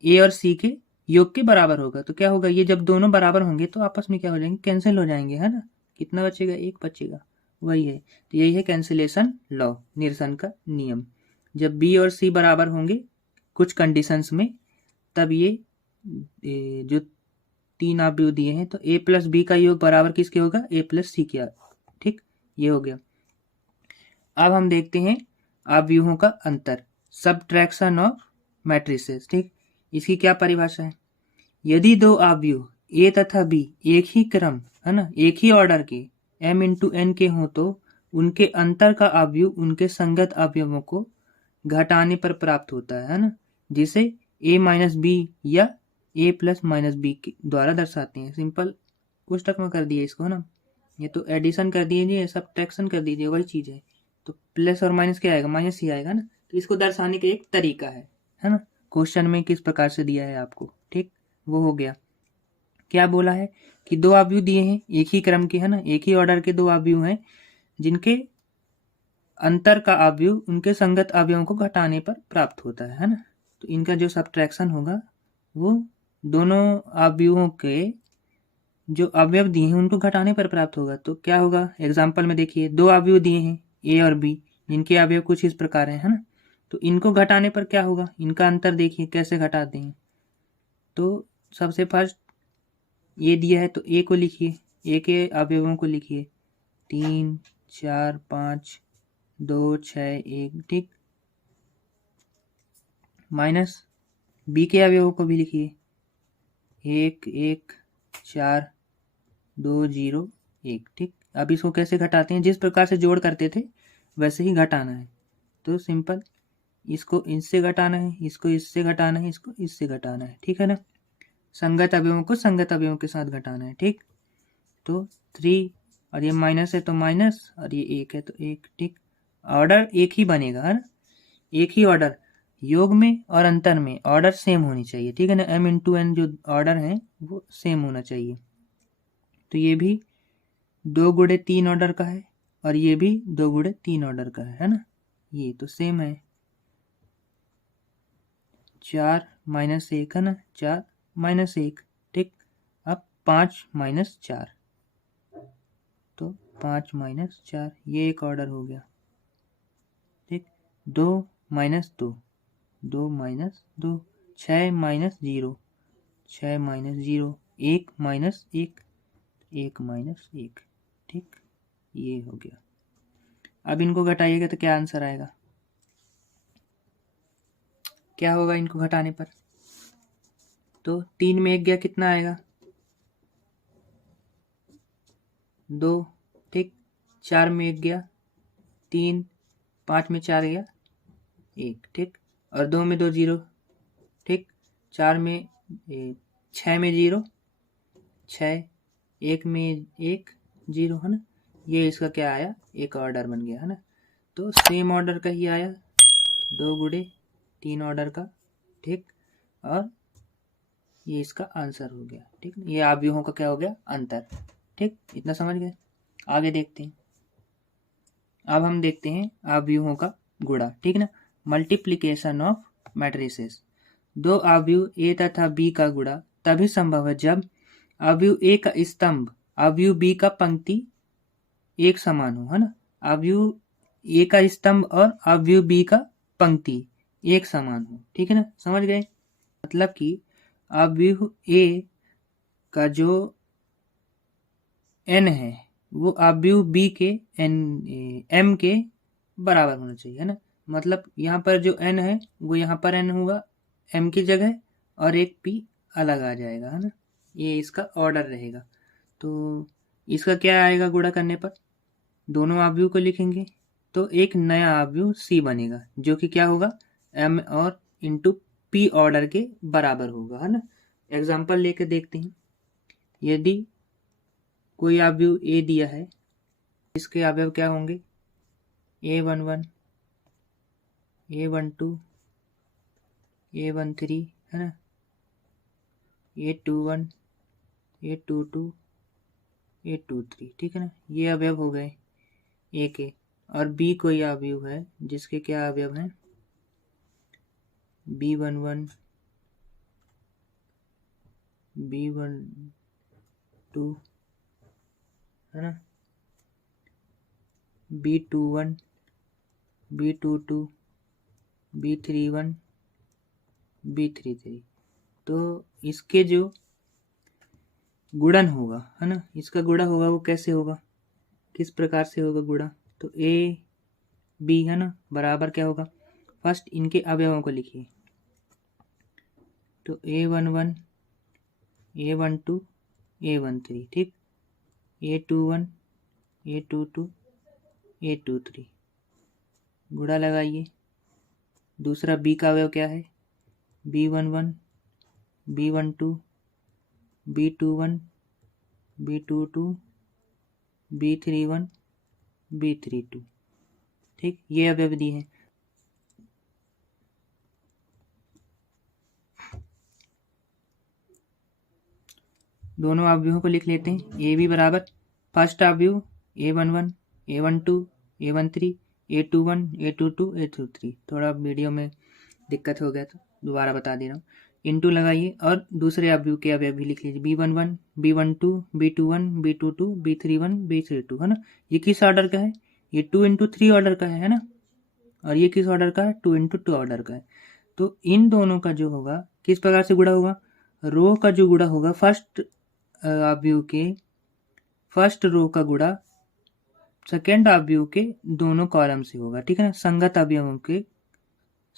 a और c के योग के बराबर होगा। तो क्या होगा, ये जब दोनों बराबर होंगे तो आपस में क्या हो जाएंगे, कैंसिल हो जाएंगे, है ना। कितना बचेगा, एक बचेगा, वही है। तो यही है कैंसिलेशन लॉ, निरसन का नियम। जब बी और सी बराबर होंगे कुछ कंडीशंस में, तब ये जो तीन अवयव दिए हैं तो ए प्लस बी का योग बराबर किसके होगा, ए प्लस सी के। ठीक, ये हो गया। अब हम देखते हैं अवयवों का अंतर, सबट्रैक्शन ऑफ मैट्रिसेस। ठीक, इसकी क्या परिभाषा है, यदि दो अवयव ए तथा बी एक ही क्रम, है ना, एक ही ऑर्डर के m×n के हों तो उनके अंतर का अवयव उनके संगत अवयवों को घटाने पर प्राप्त होता है ना, जिसे a माइनस बी या a प्लस माइनस बी द्वारा दर्शाते हैं। सिंपल कोष्टक में कर दिए इसको, है ना। ये तो एडिशन कर दीजिए, सबट्रैक्शन कर दीजिए, वही चीज है। तो प्लस और माइनस क्या आएगा, माइनस ही आएगा ना। तो इसको दर्शाने का एक तरीका है ना। क्वेश्चन में किस प्रकार से दिया है आपको, ठीक, वो हो गया। क्या बोला है कि दो अवयव दिए हैं एक ही क्रम के, है ना, एक ही ऑर्डर के दो अवयव हैं जिनके अंतर का अवयव उनके संगत अवयवों को घटाने पर प्राप्त होता है ना। तो इनका जो सबट्रैक्शन होगा वो दोनों अवयवों के जो अवयव दिए हैं उनको घटाने पर प्राप्त होगा। तो क्या होगा, एग्जाम्पल में देखिए 2 अवयव दिए हैं ए और बी, जिनके अवयव कुछ इस प्रकार हैं, है ना। तो इनको घटाने पर क्या होगा, इनका अंतर देखिए कैसे घटाते हैं। तो सबसे फर्स्ट ये दिया है तो ए को लिखिए, ए के अवयवों को लिखिए 3 4 5 2 6 1, ठीक। माइनस बी के अवयवों को भी लिखिए 1 1 4 2 0 1, ठीक। अब इसको कैसे घटाते हैं, जिस प्रकार से जोड़ करते थे वैसे ही घटाना है। तो सिंपल, इसको इससे घटाना है, इसको इससे घटाना है, इसको इससे घटाना है, ठीक है ना। संगत अवयवों को संगत अवयवों के साथ घटाना है, ठीक। तो 3 और ये माइनस है तो माइनस, और ये 1 है तो 1, ठीक। ऑर्डर एक ही बनेगा, है ना, एक ही ऑर्डर। योग में और अंतर में ऑर्डर सेम होनी चाहिए, ठीक है ना। m×n जो ऑर्डर है वो सेम होना चाहिए। तो ये भी 2 गुणे 3 ऑर्डर का है और ये भी 2 गुणे 3 ऑर्डर का है ना। ये तो सेम है। 4 - 1 है ना, 4 - 1, ठीक। अब 5 - 4, तो 5 - 4, ये एक ऑर्डर हो गया, ठीक। 2 - 2, 2 - 2, 6 - 0, 6 - 0, 1 - 1, 1 - 1, ठीक। ये हो गया। अब इनको घटाइएगा तो क्या आंसर आएगा, क्या होगा इनको घटाने पर। तो 3 में 1 गया, कितना आएगा 2, ठीक। 4 में 1 गया 3, 5 में 4 गया 1, ठीक। और 2 में 2 0, ठीक। 4 में 6 में 0 6, 1 में 1 0, है ना। ये इसका क्या आया, एक ऑर्डर बन गया, है ना। तो सेम ऑर्डर का ही आया, 2 गुणे 3 ऑर्डर का, ठीक। और ये इसका आंसर हो गया, ठीक। ये अवयवों का क्या हो गया, अंतर, ठीक। इतना समझ गए। आगे देखते हैं। अब हम देखते हैं अवयवों का गुणा, ठीक ना। Multiplication of matrices. 2 अवयव ए तथा बी का गुणा तभी संभव है जब अवयव ए का स्तंभ अवयव बी का पंक्ति एक समान हो, है ना। अवयव ए का स्तंभ और अवयव बी का पंक्ति एक समान हो, ठीक है ना, समझ गए। मतलब कि अवयव ए का जो n है वो अवयव बी के m के बराबर होना चाहिए, है ना। मतलब यहाँ पर जो n है वो यहाँ पर n होगा m की जगह, और एक p अलग आ जाएगा, है ना। ये इसका ऑर्डर रहेगा। तो इसका क्या आएगा गुणा करने पर, दोनों अवयव को लिखेंगे तो एक नया अवयव c बनेगा, जो कि क्या होगा m और इंटू p ऑर्डर के बराबर होगा, है ना। एग्जाम्पल लेके देखते हैं। यदि कोई अवयव ए दिया है, इसके अवयव क्या होंगे, A11, A12, A13, है ना, A21, A22, A23, ठीक है ना। ये अवयव हो गए ए के। और बी कोई अवयव है जिसके क्या अवयव हैं, B11, B12, है ना, B21, B22, B31, B33। तो इसके जो गुणन होगा, है ना, इसका गुणा होगा वो कैसे होगा, किस प्रकार से होगा गुणा। तो ए बी, है ना, बराबर क्या होगा, फर्स्ट इनके अवयवों को लिखिए। तो A11, A12, A13, ठीक। A21, A22, A23, गुणा लगाइए। दूसरा बी का अवयव क्या है, B11, B12, B21, B22, B31, B32, ठीक। ये अवयव दिए हैं। दोनों अवयवों को लिख लेते हैं। ए बी बराबर फर्स्ट अवयव A11, A12, A13, A21, A22, A23। थोड़ा वीडियो में दिक्कत हो गया तो दोबारा बता दे रहा हूँ। इंटू लगाइए और दूसरे अवयव के अवयव भी लिख लीजिए, B11, B12, B21, B22, B31, B32, है ना। ये किस ऑर्डर का है? ये 2 × 3 ऑर्डर का है ना। और ये किस ऑर्डर का है? 2 × 2 ऑर्डर का है। तो इन दोनों का जो होगा किस प्रकार से गुणा होगा? रो का जो गुणा होगा फर्स्ट अवयव के फर्स्ट रो का गुणा सेकेंड अवयव के दोनों कॉलम से होगा, ठीक है ना, संगत अवयवों के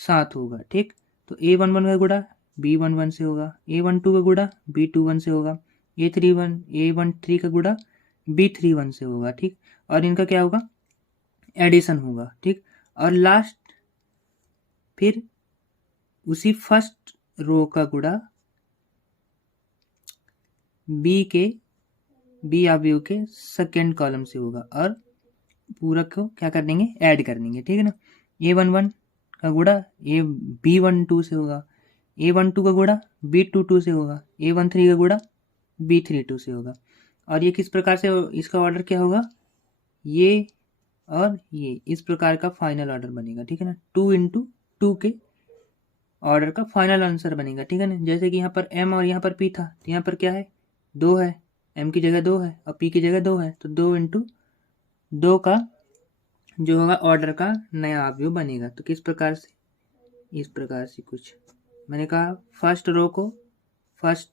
साथ होगा, ठीक। तो A11 का गुणा B11 से होगा, A12 का गुणा B21 से होगा, A13 का गुणा B31 से होगा, ठीक। और इनका क्या होगा? एडिशन होगा, ठीक। और लास्ट फिर उसी फर्स्ट रो का गुणा बी अवयव के सेकेंड कॉलम से होगा और पूरा को क्या कर देंगे? ऐड कर देंगे, ठीक है ना। A11 का गुणा B12 से होगा, A12 का गुणा B22 से होगा, A13 का गुणा B32 से होगा। और ये किस प्रकार से इसका ऑर्डर क्या होगा? ये और ये इस प्रकार का फाइनल ऑर्डर बनेगा, ठीक है ना। 2 × 2 के ऑर्डर का फाइनल आंसर बनेगा, ठीक है ना। जैसे कि यहाँ पर M और यहाँ पर P था, तो यहाँ पर क्या है? 2 है, M की जगह 2 है और P की जगह 2 है, तो 2 × 2 का जो होगा ऑर्डर का नया अवयव बनेगा। तो किस प्रकार से? इस प्रकार से कुछ मैंने कहा, फर्स्ट रो को फर्स्ट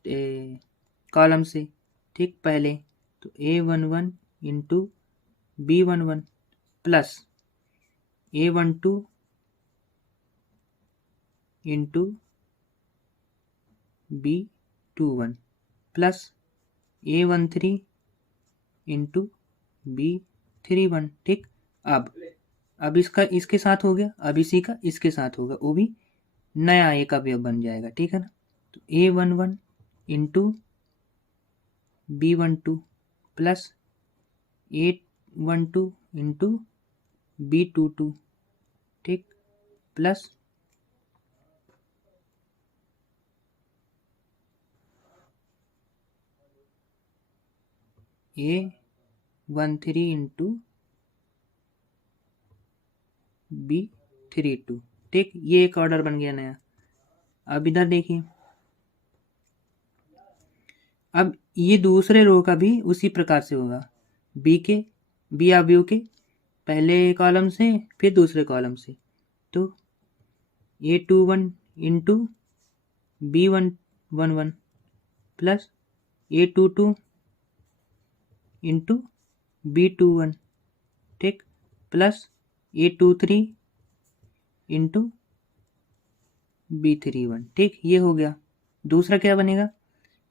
कॉलम से, ठीक, पहले तो A11 × B11 plus A12 × B21 plus A13 × B31, ठीक। अब इसका इसके साथ हो गया, अब इसी का इसके साथ होगा, वो भी नया एक अवयव बन जाएगा, ठीक है ना। तो A11 × B12 plus A12 × B22, ठीक, प्लस A13 × B32, ठीक। ये एक ऑर्डर बन गया नया। अब इधर देखिए, अब ये दूसरे रो का भी उसी प्रकार से होगा, बी अवयव के पहले कॉलम से फिर दूसरे कॉलम से। तो A21 × B11 plus A22 × B21, ठीक, प्लस A23 × B31, ठीक। ये हो गया। दूसरा क्या बनेगा?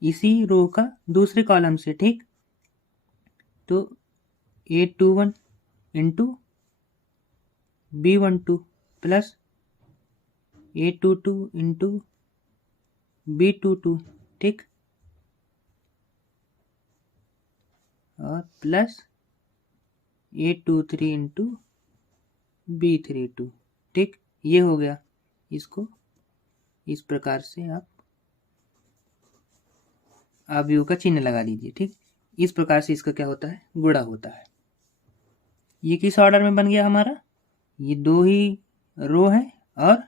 इसी रो का दूसरे कॉलम से, ठीक। तो A21 × B12 plus A22 × B22, ठीक, और प्लस A23 × B32, ठीक। ये हो गया। इसको इस प्रकार से आप अवयव का चिन्ह लगा लीजिए, ठीक। इस प्रकार से इसका क्या होता है? गुणा होता है। ये किस ऑर्डर में बन गया हमारा? ये 2 ही रो है और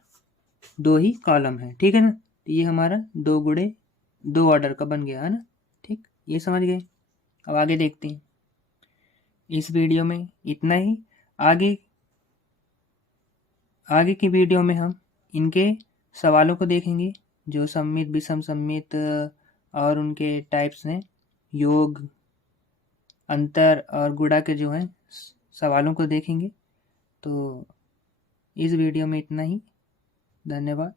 2 ही कॉलम है, ठीक है ना। तो ये हमारा 2 × 2 ऑर्डर का बन गया, है ना, ठीक। ये समझ गए। अब आगे देखते हैं। इस वीडियो में इतना ही। आगे की वीडियो में हम इनके सवालों को देखेंगे, जो सममित, विषम सममित और उनके टाइप्स हैं, योग, अंतर और गुणा के जो हैं सवालों को देखेंगे। तो इस वीडियो में इतना ही। धन्यवाद।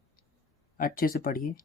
अच्छे से पढ़िए।